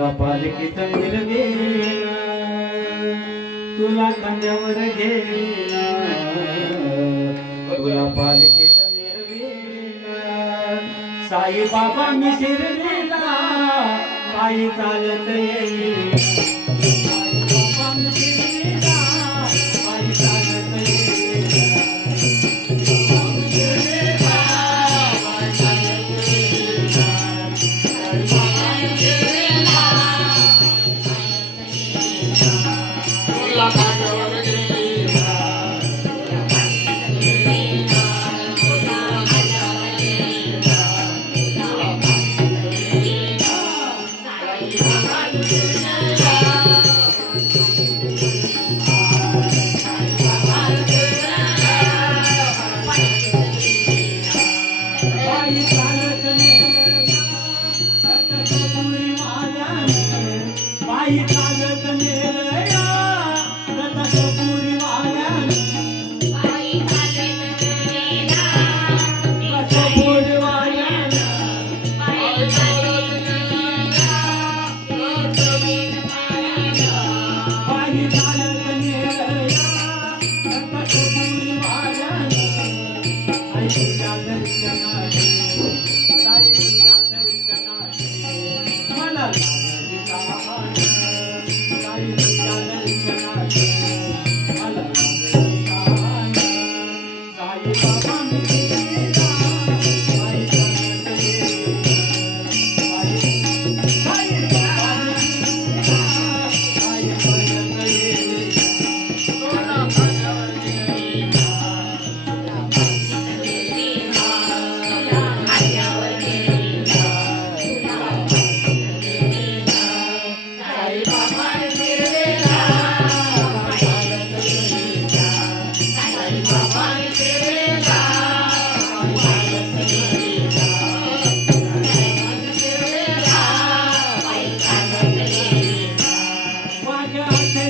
तुला पालखीत मिरवेन तुला खांद्यावर घेईन तुला पालखीत मिरवेन साई बाबा मी शिरलेला पायी चालत येईल. साई बाबा मी शिरलेला पायी चालत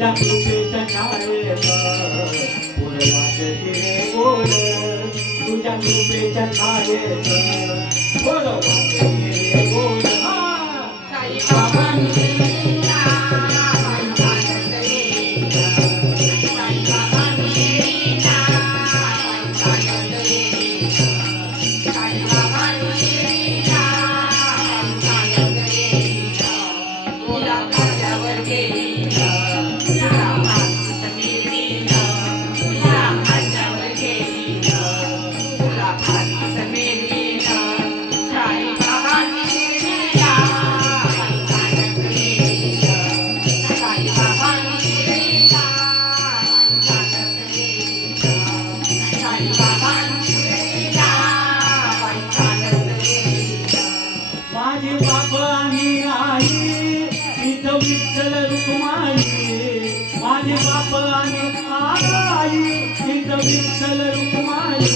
तुझ्या कृपेच्या छायेत पूर्वाचे तिरे गोड तुझ्या कृपेच्या माझे बापानी आई तिचं विठ्ठल रुक्माई. बाप आणि आई तिचं विठ्ठल रुक्माई.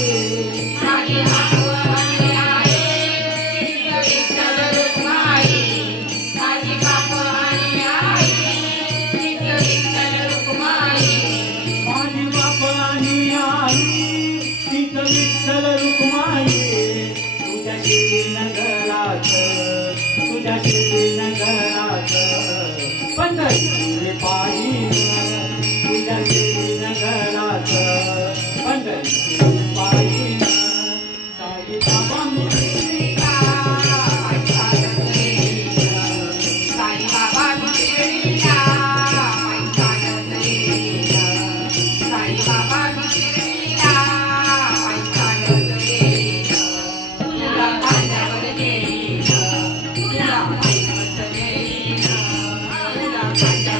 Bye.